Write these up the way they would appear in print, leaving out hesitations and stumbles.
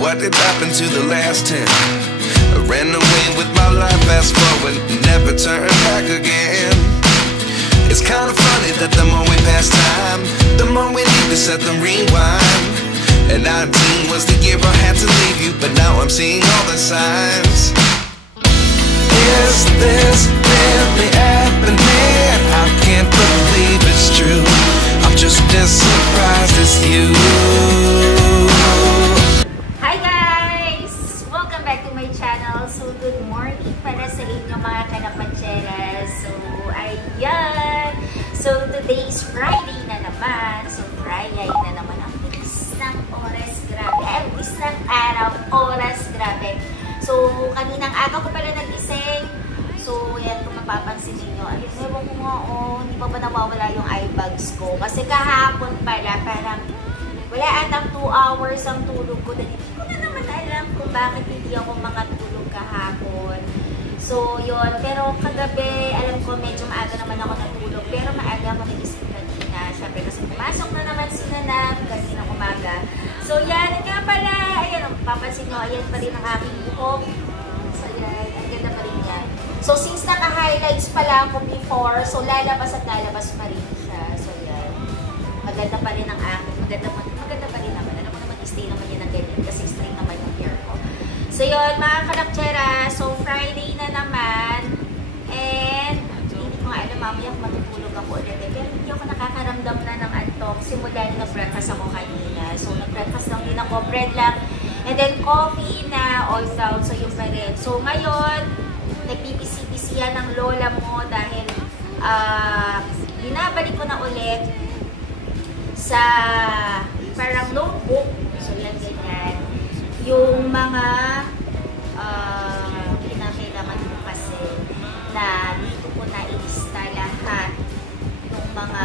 what did happen to the last 10? I ran away with my life, fast forward, never turn back again. It's kind of funny that the more we pass time, the more we need to set the rewind. And 19 was the year I had to leave you, but now I'm seeing all the signs. Is this really happening? I can't believe it's true. I'm just as surprised as you. Hi guys! Welcome back to my channel. So good morning para sa inyo mga kanapatseras. So ayan. So today is Friday na naman. So Friday na naman. Ang bilis ng oras, grabe. Ang bilis ng araw, oras, grabe. So kaninang aga ko pala nagising. So yan, kung mapapansin ninyo, ayun, ewan ko nga, hindi pa ba nawawala yung eye bags ko? Kasi kahapon pala, parang wala atang 2 hours ang tulog ko. Dahil hindi ko na naman alam kung bakit hindi ako makatulog kahapon. So yun, pero kagabi, alam ko medyo maaga naman ako natulog. Pero maaga ako nagising kanina. Siyempre kasi pumasok na naman si Nanam kanina umaga. So yan, nga pala, ayan, papansin nyo, ayan pa rin ang aking buhok. So yan, ang ganda pa rin yan. So since naka-highlights pala ako before, so lalabas at lalabas pa rin siya. So yan, maganda pa rin ang aking, maganda pa rin naman. Alam mo naman, stay naman yan ang ganyan kasi straight naman yung hair ko. So yun, mga kanaptsera, so Friday na naman. And hindi ko nga alam, mamaya matutulog ako ulit. Pero hindi ako nakakaramdam na ng antok. Simula na nag-breakfast ako kanina. So nag-breakfast lang din ako, bread lang. And then coffee na, all out. So yun pa rin. So ngayon, nagbibisi-bisiyan ng lola mo dahil binabalik ko na ulit sa parang notebook. So yan, ganyan. Yung mga pinakailangan ko kasi na dito ko na ilista lahat yung mga,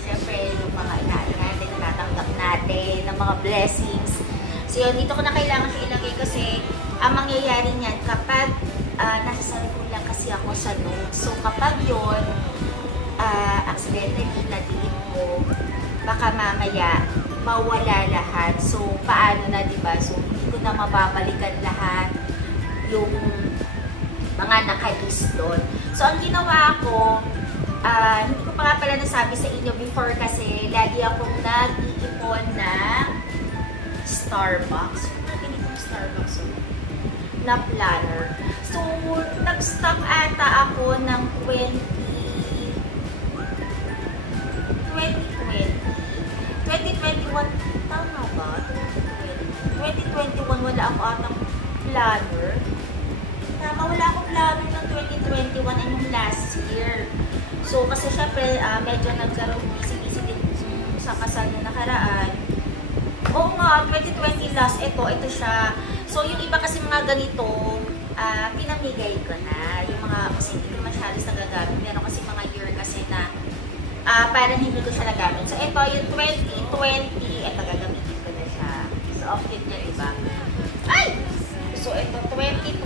syempre, yung mga inain natin, natatanggap natin, ng mga blessings. So yun, dito ko na kailangan siya ilagay kasi ang mangyayari niyan kapag nasa sarili lang kasi ako sa notes. So kapag yun, accidentally na-delete ko, baka mamaya mawala lahat. So paano na, diba? So hindi ko na mababalikan lahat yung mga nakalist doon. So ang ginawa ko, hindi ko pa nga pala nasabi sa inyo before kasi lagi akong nag-iipon ng Starbucks. Starbucks na planner. So, nag-stock ata ako ng 2021, tama ba? 2021, wala ako atang planner. Tama, wala akong planner ng 2021 and yung last year. So, kasi syempre, medyo nagkaroon busy-busy din sa kasal na nakaraan. Oo nga, 2020 last, ito siya. So, yung iba kasi mga ganito, pinamigay ko na. Yung mga, kasi hindi ko masyadong nagagamit. Meron kasi mga year kasi na, parang hindi ko siya nagamit. So, ito, yung 2020, ito, gagamitin ko na siya. So, okay niya, diba? Ay! So, ito, 2020,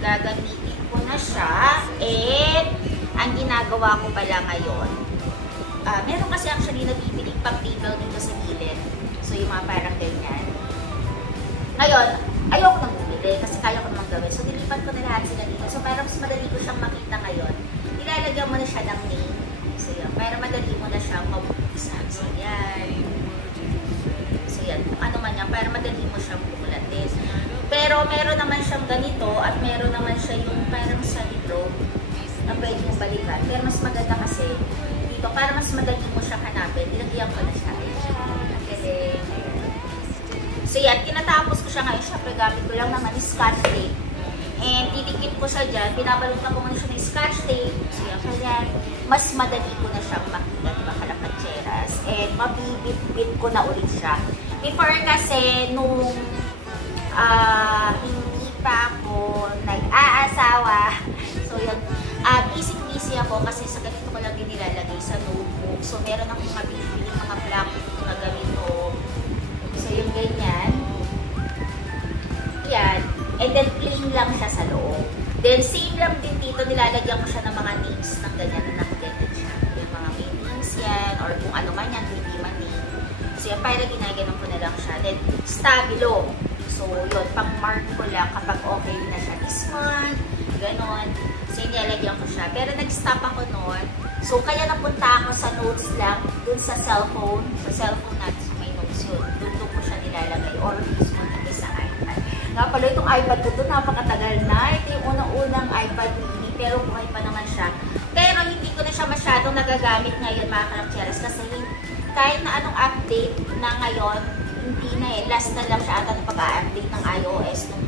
gagamitin ko na siya. And, ang ginagawa ko pala ngayon, meron kasi actually nabibiling pang table dito sa gilid. So, yung mga parang ganyan. Ngayon, ayoko nang bumili kasi kaya ko namang gawin. So, nilipat ko na lahat sila dito. So, para mas madali ko siyang makita ngayon, ilalagyan mo na siya ng name. So, yan. Para madali mo na siyang mabuksan. So, yan. So, yan. Kung ano man yan, para madali mo siyang bukulatin. Pero, meron naman siyang ganito at meron naman siya yung parang sa libro na pwede mong balikan. Pero, mas maganda kasi dito, para mas madali mo siya hanapin, ilagyan ko na siya. Kasi, so yan, tinatapos ko siya ngayon. Siyempre, gamit ko lang naman yung scotch tape. And didikit ko siya dyan. Pinabalutan ko muna siya ng scotch tape. So yan, kaya mas madali ko na siyang makita, diba, kalapatseras. And mabibit-bit ko na ulit siya. Before kasi, nung hindi pa ako nag-aasawa. So yan, busy-busy ako kasi sa ganito ko lang din nilalagay sa notebook. So meron akong mabibili mga black na ganito. So, yung ganyan. Yan. And then, plain lang siya sa loob. Then, same lang din dito, nilalagyan ko siya ng mga names ng ganyan na nakaganyan siya. Yung mga may names yan, or kung ano man yan, hindi man name. So, yan, para ginaganon ko na na lang siya. Then, Stabilo. So, yun, pang mark ko lang kapag okay na siya this month, ganon. So, nilalagyan ko siya. Pero nag-stop ako noon. So, kaya napunta ako sa notes lang, dun sa cellphone. Sa cellphone natin, so may notes yun. Dun ko siya nilalagay. Or, mismo natin sa iPad. Nga pala, itong iPad ko dun, napakatagal na. Ito yung unang-unang iPad mini, pero buhay pa naman siya. Pero, hindi ko na siya masyadong nagagamit ngayon, mga kalakcheras. Kasi, kahit na anong update na ngayon, hindi na eh. Last na lang siya ata na pag-update ng iOS nung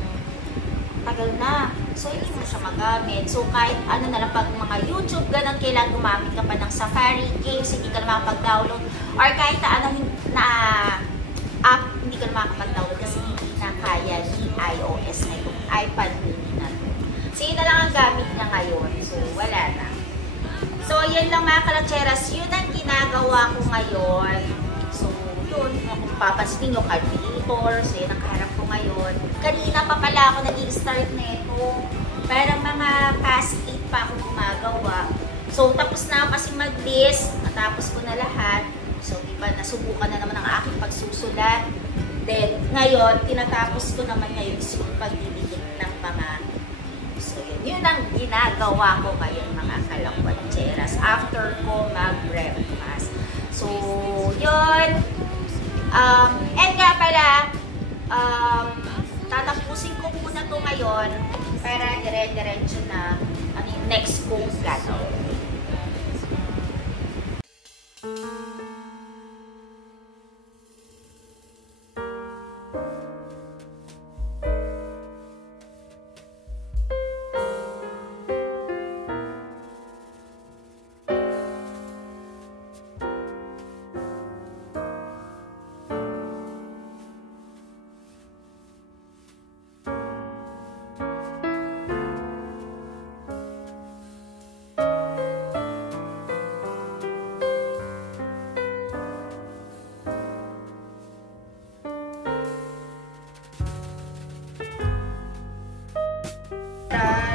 tagal na. So, hindi mo siya magamit. So, kahit ano na lang, pag mga YouTube, ganun, kailangan gumamit ka pa ng Safari games, hindi ka na makapag-download. Or kahit na ano na app, hindi ka na makapag-download kasi hindi na kaya ni iOS na yung iPad mini na to. So, yun na lang ang gamit niya ngayon. So, wala na. So, yun lang mga kalakcheras. Yun ang ginagawa ko ngayon. So, yun. Kung papansin nyo, calculator. So, yun ang kaharap ko ngayon. Kanina pa pala ako nag-i-start nito. Parang mga past 8 pa ako gumagawa. So, tapos na kasi mag-list. Natapos ko na lahat. So, diba, nasubukan na naman ang aking pagsusulat. Then, ngayon, tinatapos ko naman ngayon is yung pagdidikit ng mga. So, yun ang ginagawa ko ngayon, mga kalakcheras. After ko mag-breakfast. So, yun. And nga pala, tatapusin ko muna to ngayon para dire-diretso na ang next kong plano.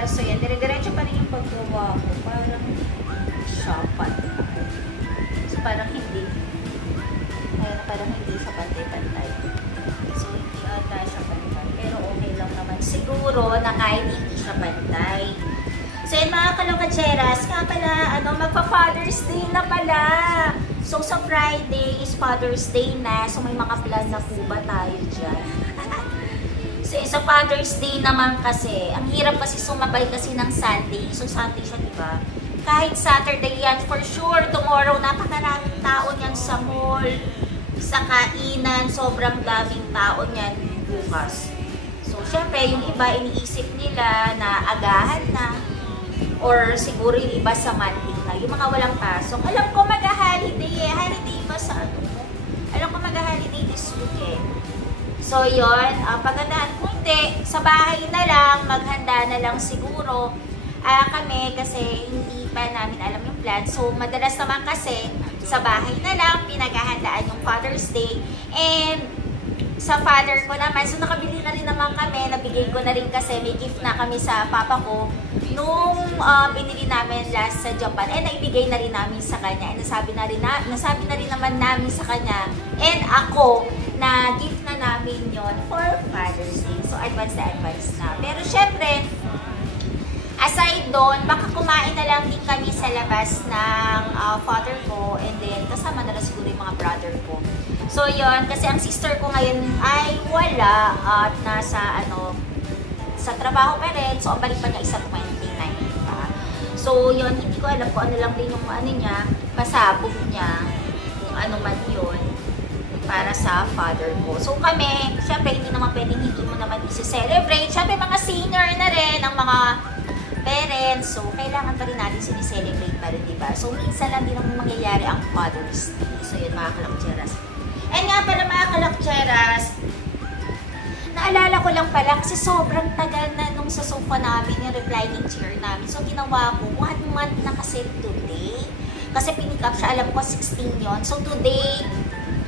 So yan, dire-diretso pa rin yung paggawa ko. Parang shapat. So parang hindi. Parang hindi sa pantay-pantay. So hindi ata siya pantay. Pero okay lang naman siguro na kahit hindi siya pantay. So yan mga kalakcheras, nga pala, magpa-Father's Day na pala. So sa Friday is Father's Day na. So may mga plan na po ba tayo dyan? Sa Father's Day naman kasi, ang hirap kasi sumabay kasi ng Sunday. So, Sunday siya, diba? Kahit Saturday yan, for sure, tomorrow, napakaraming tao niyan sa mall, sa kainan, sobrang daming tao niyan bukas. So, syempre, yung iba, iniisip nila na agahan na, or siguro yung iba sa Monday na, yung mga walang pasok. Alam ko mag-holiday holiday ba sa alam ko mag-holiday this weekend. So, yun, pagandaan ko hindi, sa bahay na lang, maghanda na lang siguro kami kasi hindi pa namin alam yung plan. So, madalas naman kasi sa bahay na lang, pinaghahandaan yung Father's Day. And sa father ko naman, so nakabili na rin naman kami, nabigay ko na rin kasi may gift na kami sa papa ko nung binili namin last sa Japan. And naibigay na rin namin sa kanya. And nasabi na rin naman namin sa kanya and ako na gift na namin yon for Father's Day. So, advance na. Pero, syempre, aside doon, baka kumain na lang din kami sa labas ng father ko and then kasama na lang siguro yung mga brother ko. So, yon kasi ang sister ko ngayon ay wala at nasa, sa trabaho pa rin. So, ang balik pa niya isa 29 pa. So, yon hindi ko alam kung ano lang din yung niya, pasabog niya, kung ano man yun para sa father ko. So kami, syempre hindi naman pwedeng hindi mo naman isi-celebrate. Syempre mga senior na rin, ang mga parents. So kailangan pa rin natin sinicelebrate pa rin, diba? So minsan lang din naman mangyayari ang Father's Day. So yun mga kalakcheras. And nga pala mga kalakcheras, naalala ko lang pala kasi sobrang tagal na nung sa sofa namin, yung reclining chair namin. So ginawa ko, 1 month na kasi today. Kasi pinick up siya, alam ko 16 yon. So today,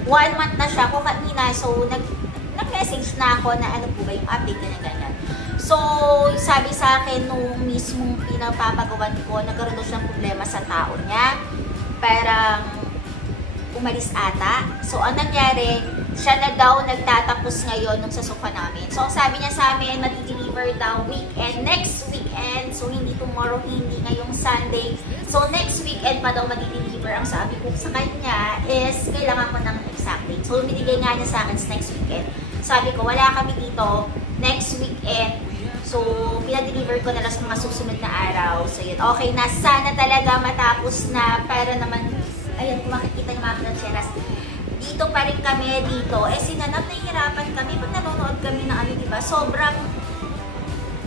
1 month na siya ko kanina. So, nag-message na ako na ano po ba yung update na ganyan. So, sabi sa akin nung mismong pinapapagawan ko, nagkaroon daw siyang problema sa tao niya. Parang umalis ata. So, ang nangyari, siya na daw nagtatapos ngayon nung sa sofa namin. So, sabi niya sa amin, madi-deliver daw weekend, next weekend. So, hindi tomorrow, hindi ngayong Sunday. So, next weekend pa daw madi-deliver. Ang sabi ko sa kanya is, kailangan ko ng exact date. So, binigay nga niya sa akin next weekend. Sabi ko, wala kami dito next weekend. So, pinadeliver ko na lang sa mga susunod na araw. So, yun. Okay na. Sana talaga matapos na. Para naman, ayan, kung makikita yung mga plancheras, dito pa rin kami dito. Eh, sinanap, nahihirapan kami. Pag nanonood kami ng ano, diba? Sobrang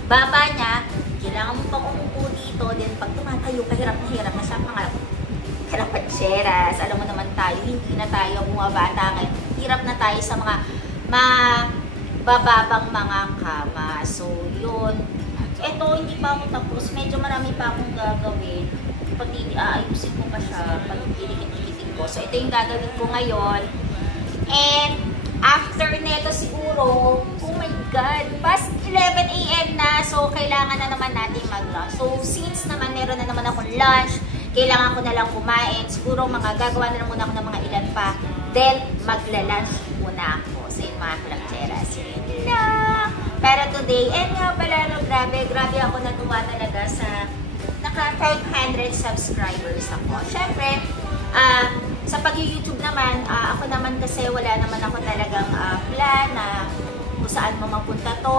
baba niya. Kailangan mo pang umupo dito. Then, pag tumatayo, kahirap na siya. Mga plancheras. Alam mo naman tayo, hindi na tayo bumabata ngayon. Hirap na tayo sa mga bababang mga kama. So, yun. Ito, hindi pa ako tapos. Medyo marami pa akong gagawin. Pati aayusin ko pa siya. Pag ilikit-ikitin ko. So, ito yung gagawin ko ngayon. And, after neto siguro, oh my God, past 11 AM na. So, kailangan na naman natin mag-lunch. So, since naman meron na naman akong lunch, kailangan ko na lang kumain. Siguro, gagawa na lang muna ako ng mga ilan pa. Then, magla-lunch muna ako. So, yung mga plancheras. Yun lang. Pero today, and nga pala, no, grabe ako natuwa talaga sa naka 500 subscribers ako. Siyempre, sa pag-YouTube naman, ako naman kasi wala naman ako talagang plan na kung saan mo mapunta to,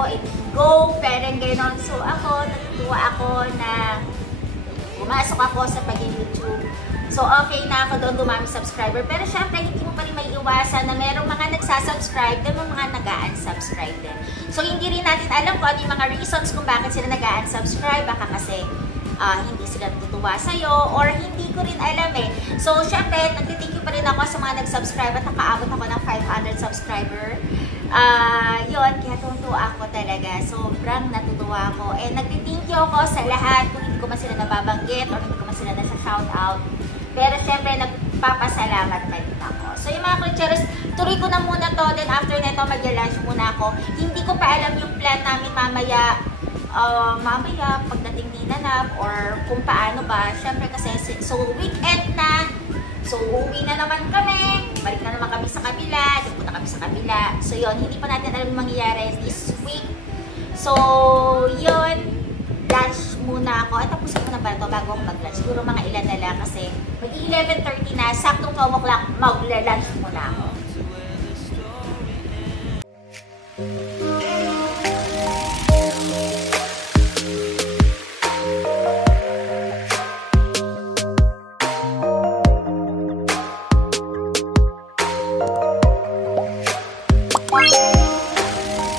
go, parang gano'n. So ako, natutuwa ako na pumasok ako sa pag-YouTube. So okay na ako doon dumami subscriber. Pero syempre, hindi mo pa rin may iwasan na merong mga nagsasubscribe din, mga nag-unsubscribe din. So hindi rin natin alam kung ano yung mga reasons kung bakit sila nag-unsubscribe. Baka kasi hindi sila natutuwa sa'yo, or hindi ko rin alam eh. So, syempre, nagtithank you pa rin ako sa mga nag-subscribe at nakaabot ako ng 500 subscriber. Yun, kaya tutuwa ako talaga. Sobrang natutuwa ako. And nagtithank you ako sa lahat kung hindi ko man sila nababanggit or hindi ko man sila nasa shoutout. Pero syempre, nagpapasalamat na din ako. So, yung mga klutseros, tuloy ko na muna to. Then, after neto, mag-lunch muna ako. Hindi ko pa alam yung plan namin mamaya pagdating ni Nanap or kung paano ba. Syempre kasi, so weekend na, so uwi na naman kami, balik na naman kami sa kabila, punta kami sa kabila. So yun, hindi pa natin alam yung mangyayari this week. So yun, lunch muna ako. At tapusin ko na ba ito bago ako mag-lunch? Siguro mga ilan na lang kasi mag-11:30 na, saktong 12 o'clock, mag-lunch muna ako.